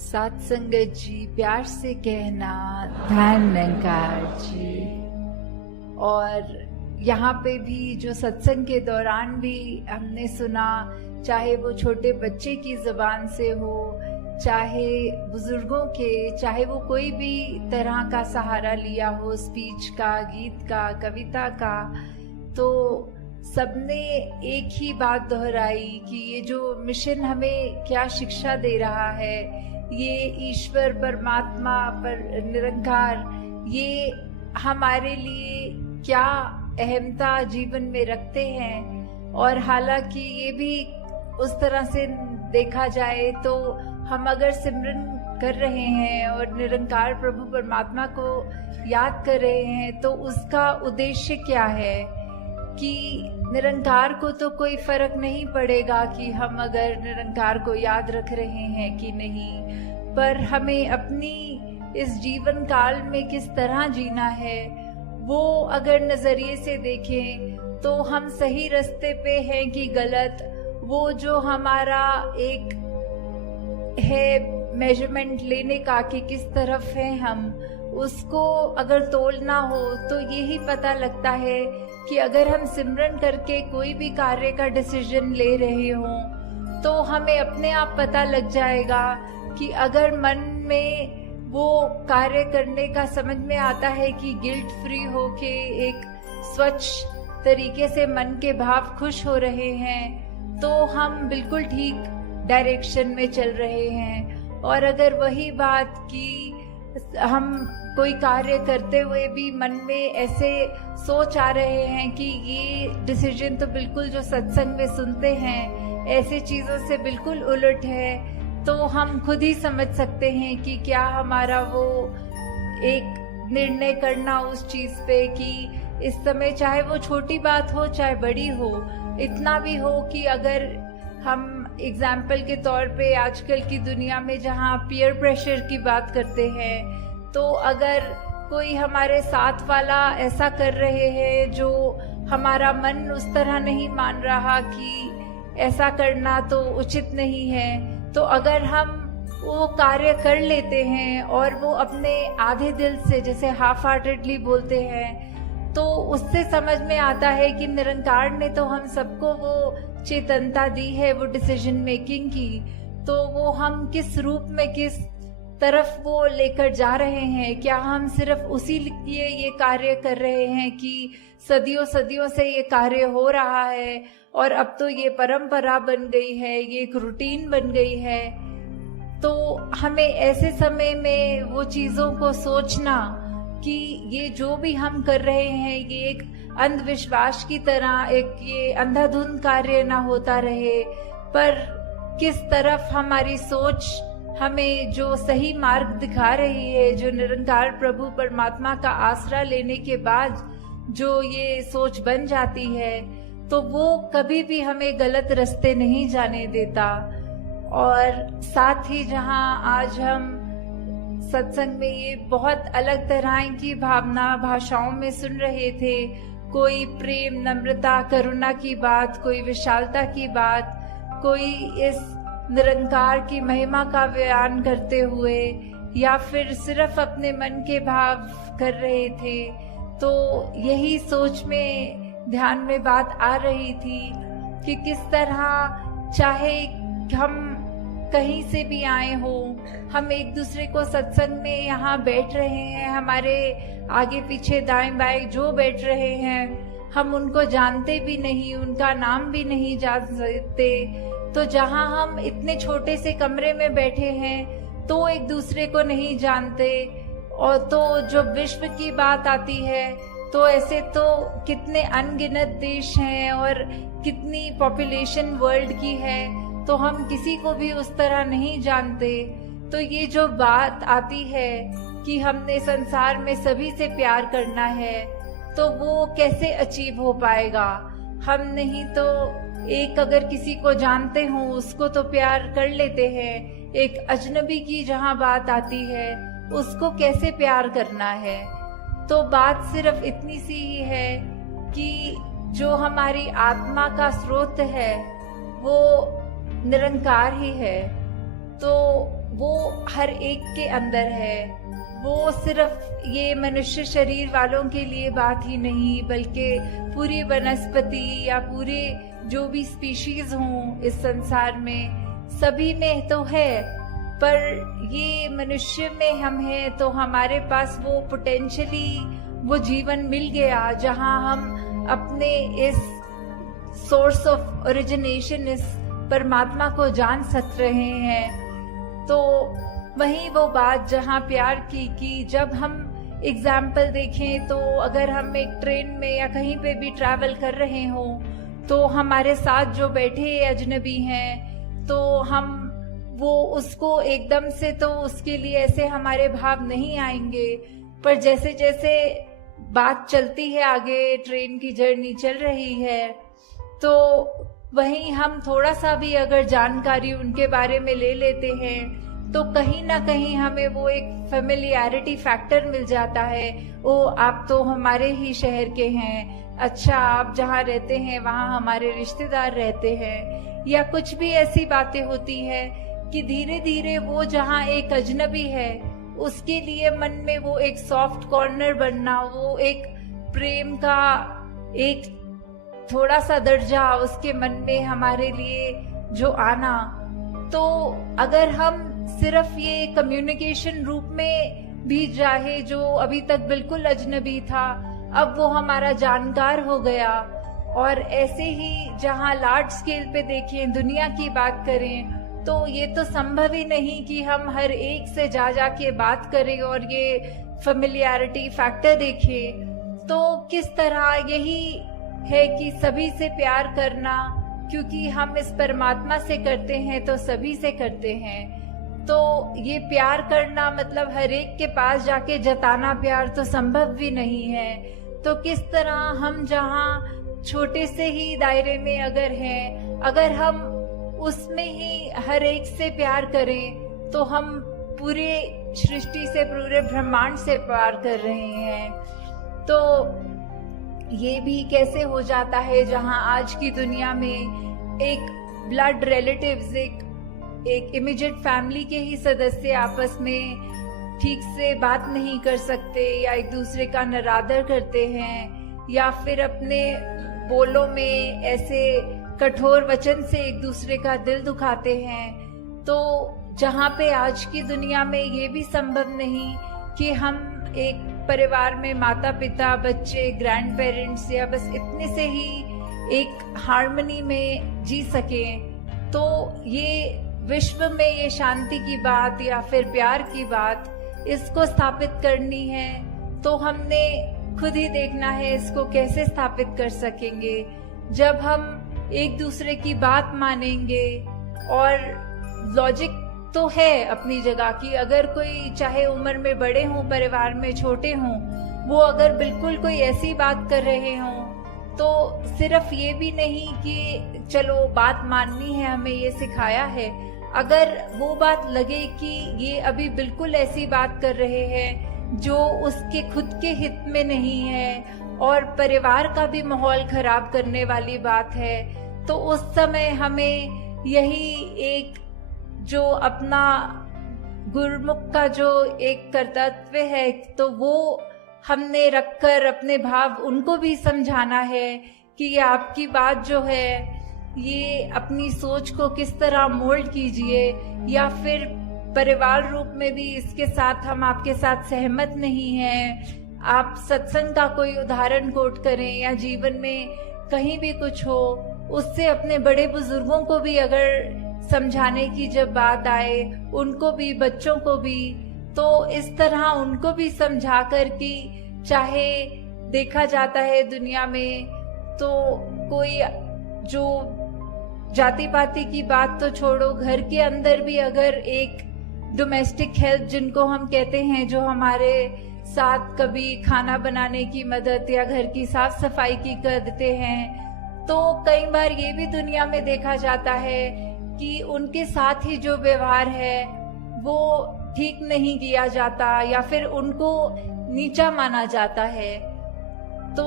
सत्संगत जी, प्यार से कहना ध्यान निरंकार जी। और यहाँ पे भी जो सत्संग के दौरान भी हमने सुना, चाहे वो छोटे बच्चे की जुबान से हो, चाहे बुजुर्गों के, चाहे वो कोई भी तरह का सहारा लिया हो, स्पीच का, गीत का, कविता का, तो सबने एक ही बात दोहराई कि ये जो मिशन हमें क्या शिक्षा दे रहा है, ये ईश्वर परमात्मा पर निरंकार, ये हमारे लिए क्या अहमता जीवन में रखते हैं। और हालांकि ये भी उस तरह से देखा जाए तो हम अगर सिमरन कर रहे हैं और निरंकार प्रभु परमात्मा को याद कर रहे हैं तो उसका उद्देश्य क्या है कि निरंकार को तो कोई फर्क नहीं पड़ेगा कि हम अगर निरंकार को याद रख रहे हैं कि नहीं, पर हमें अपनी इस जीवन काल में किस तरह जीना है वो अगर नजरिए से देखें तो हम सही रास्ते पे हैं कि गलत, वो जो हमारा एक है मेजरमेंट लेने का कि किस तरफ है हम, उसको अगर तोलना हो तो यही पता लगता है कि अगर हम सिमरन करके कोई भी कार्य का डिसीजन ले रहे हों तो हमें अपने आप पता लग जाएगा कि अगर मन में वो कार्य करने का समझ में आता है कि गिल्ट फ्री होके एक स्वच्छ तरीके से मन के भाव खुश हो रहे हैं तो हम बिल्कुल ठीक डायरेक्शन में चल रहे हैं। और अगर वही बात कि हम कोई कार्य करते हुए भी मन में ऐसे सोच आ रहे हैं कि ये डिसीजन तो बिल्कुल जो सत्संग में सुनते हैं ऐसी चीजों से बिल्कुल उलट है, तो हम खुद ही समझ सकते हैं कि क्या हमारा वो एक निर्णय करना उस चीज पे कि इस समय चाहे वो छोटी बात हो चाहे बड़ी हो, इतना भी हो कि अगर हम एग्जाम्पल के तौर पे आजकल की दुनिया में जहाँ पीयर प्रेशर की बात करते हैं, तो अगर कोई हमारे साथ वाला ऐसा कर रहे हैं जो हमारा मन उस तरह नहीं मान रहा कि ऐसा करना तो उचित नहीं है, तो अगर हम वो कार्य कर लेते हैं और वो अपने आधे दिल से, जैसे हाफ हार्टेडली बोलते हैं, तो उससे समझ में आता है कि निरंकार ने तो हम सबको वो चेतनता दी है वो डिसीजन मेकिंग की, तो वो हम किस रूप में किस तरफ वो लेकर जा रहे हैं। क्या हम सिर्फ उसी लिए ये कार्य कर रहे हैं कि सदियों सदियों से ये कार्य हो रहा है और अब तो ये परंपरा बन गई है, ये एक रूटीन बन गई है, तो हमें ऐसे समय में वो चीजों को सोचना कि ये जो भी हम कर रहे हैं ये एक अंधविश्वास की तरह एक ये अंधाधुंध कार्य ना होता रहे, पर किस तरफ हमारी सोच हमें जो सही मार्ग दिखा रही है, जो निरंकार प्रभु परमात्मा का आसरा लेने के बाद जो ये सोच बन जाती है, तो वो कभी भी हमें गलत रास्ते नहीं जाने देता। और साथ ही जहाँ आज हम सत्संग में ये बहुत अलग तरह की भावना भाषाओं में सुन रहे थे, कोई प्रेम, नम्रता, करुणा की बात, कोई विशालता की बात, कोई इस निरंकार की महिमा का बयान करते हुए या फिर सिर्फ अपने मन के भाव कर रहे थे, तो यही सोच में ध्यान में बात आ रही थी कि किस तरह चाहे हम कहीं से भी आए हो, हम एक दूसरे को सत्संग में यहाँ बैठ रहे हैं, हमारे आगे पीछे दाएं बाएं जो बैठ रहे हैं हम उनको जानते भी नहीं, उनका नाम भी नहीं जान सकते, तो जहाँ हम इतने छोटे से कमरे में बैठे हैं तो एक दूसरे को नहीं जानते, और तो जब विश्व की बात आती है तो ऐसे तो कितने अनगिनत देश हैं और कितनी पॉपुलेशन वर्ल्ड की है, तो हम किसी को भी उस तरह नहीं जानते। तो ये जो बात आती है कि हमने संसार में सभी से प्यार करना है, तो वो कैसे अचीव हो पाएगा। हम नहीं तो एक अगर किसी को जानते हो उसको तो प्यार कर लेते हैं, एक अजनबी की जहाँ बात आती है उसको कैसे प्यार करना है। तो बात सिर्फ इतनी सी ही है कि जो हमारी आत्मा का स्रोत है वो निरंकार ही है, तो वो हर एक के अंदर है। वो सिर्फ ये मनुष्य शरीर वालों के लिए बात ही नहीं, बल्कि पूरी वनस्पति या पूरे जो भी स्पीशीज हों इस संसार में, सभी में तो है। पर ये मनुष्य में हम हैं तो हमारे पास वो पोटेंशियली वो जीवन मिल गया जहां हम अपने इस सोर्स ऑफ ओरिजिनेशन, इस परमात्मा को जान सक रहे हैं। तो वही वो बात जहाँ प्यार की जब हम एग्जाम्पल देखें तो अगर हम एक ट्रेन में या कहीं पे भी ट्रैवल कर रहे हों तो हमारे साथ जो बैठे अजनबी हैं तो हम वो उसको एकदम से तो उसके लिए ऐसे हमारे भाव नहीं आएंगे, पर जैसे जैसे बात चलती है आगे, ट्रेन की जर्नी चल रही है, तो वहीं हम थोड़ा सा भी अगर जानकारी उनके बारे में ले लेते हैं तो कहीं ना कहीं हमें वो एक फेमिलियरिटी फैक्टर मिल जाता है। ओ, आप तो हमारे ही शहर के हैं, अच्छा आप जहाँ रहते हैं वहाँ हमारे रिश्तेदार रहते हैं, या कुछ भी ऐसी बातें होती है कि धीरे धीरे वो जहाँ एक अजनबी है उसके लिए मन में वो एक सॉफ्ट कॉर्नर बनना, वो एक प्रेम का एक थोड़ा सा दर्जा उसके मन में हमारे लिए जो आना। तो अगर हम सिर्फ ये कम्युनिकेशन रूप में भी चाहे, जो अभी तक बिल्कुल अजनबी था अब वो हमारा जानकार हो गया, और ऐसे ही जहाँ लार्ज स्केल पे देखें, दुनिया की बात करें, तो ये तो संभव ही नहीं कि हम हर एक से जा के बात करें और ये फेमिलियरिटी फैक्टर देखें। तो किस तरह यही है कि सभी से प्यार करना, क्योंकि हम इस परमात्मा से करते हैं तो सभी से करते हैं। तो ये प्यार करना मतलब हर एक के पास जाके जताना प्यार तो संभव भी नहीं है। तो किस तरह हम जहाँ छोटे से ही दायरे में अगर हैं, अगर हम उसमें ही हर एक से प्यार करें तो हम पूरे सृष्टि से, पूरे ब्रह्मांड से प्यार कर रहे हैं। तो ये भी कैसे हो जाता है जहाँ आज की दुनिया में एक ब्लड रिलेटिव्स, एक इमीडिएट फैमिली के ही सदस्य आपस में ठीक से बात नहीं कर सकते, या एक दूसरे का निरादर करते हैं, या फिर अपने बोलों में ऐसे कठोर वचन से एक दूसरे का दिल दुखाते हैं। तो जहाँ पे आज की दुनिया में ये भी संभव नहीं कि हम एक परिवार में माता पिता, बच्चे, ग्रैंड पेरेंट्स या बस इतने से ही एक हार्मनी में जी सकें, तो ये विश्व में ये शांति की बात या फिर प्यार की बात इसको स्थापित करनी है तो हमने खुद ही देखना है इसको कैसे स्थापित कर सकेंगे। जब हम एक दूसरे की बात मानेंगे, और लॉजिक तो है अपनी जगह की, अगर कोई चाहे उम्र में बड़े हों, परिवार में छोटे हों, वो अगर बिल्कुल कोई ऐसी बात कर रहे हों तो सिर्फ ये भी नहीं कि चलो बात माननी है, हमें ये सिखाया है, अगर वो बात लगे कि ये अभी बिल्कुल ऐसी बात कर रहे हैं जो उसके खुद के हित में नहीं है और परिवार का भी माहौल खराब करने वाली बात है, तो उस समय हमें यही एक जो अपना गुरुमुख का जो एक कर्तव्य है तो वो हमने रखकर अपने भाव उनको भी समझाना है कि ये आपकी बात जो है ये अपनी सोच को किस तरह मोल्ड कीजिए, या फिर परिवार रूप में भी इसके साथ हम आपके साथ सहमत नहीं हैं। आप सत्संग का कोई उदाहरण कोट करें या जीवन में कहीं भी कुछ हो, उससे अपने बड़े बुजुर्गों को भी अगर समझाने की जब बात आए, उनको भी, बच्चों को भी, तो इस तरह उनको भी समझा कर कि चाहे देखा जाता है दुनिया में तो कोई जो जाति पाति की बात तो छोड़ो, घर के अंदर भी अगर एक डोमेस्टिक हेल्प जिनको हम कहते हैं, जो हमारे साथ कभी खाना बनाने की मदद या घर की साफ सफाई की कर देते हैं, तो कई बार ये भी दुनिया में देखा जाता है कि उनके साथ ही जो व्यवहार है वो ठीक नहीं किया जाता या फिर उनको नीचा माना जाता है। तो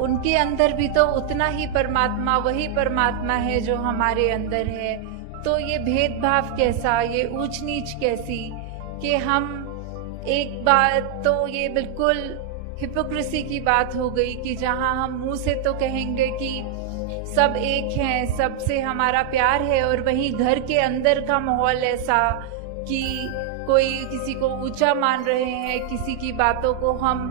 उनके अंदर भी तो उतना ही परमात्मा, वही परमात्मा है जो हमारे अंदर है। तो ये भेदभाव कैसा, ये ऊंच नीच कैसी, कि हम एक बात तो ये बिल्कुल हिपोक्रेसी की बात हो गई कि जहां हम मुंह से तो कहेंगे कि सब एक हैं, सबसे हमारा प्यार है, और वहीं घर के अंदर का माहौल ऐसा कि कोई किसी को ऊंचा मान रहे हैं, किसी की बातों को हम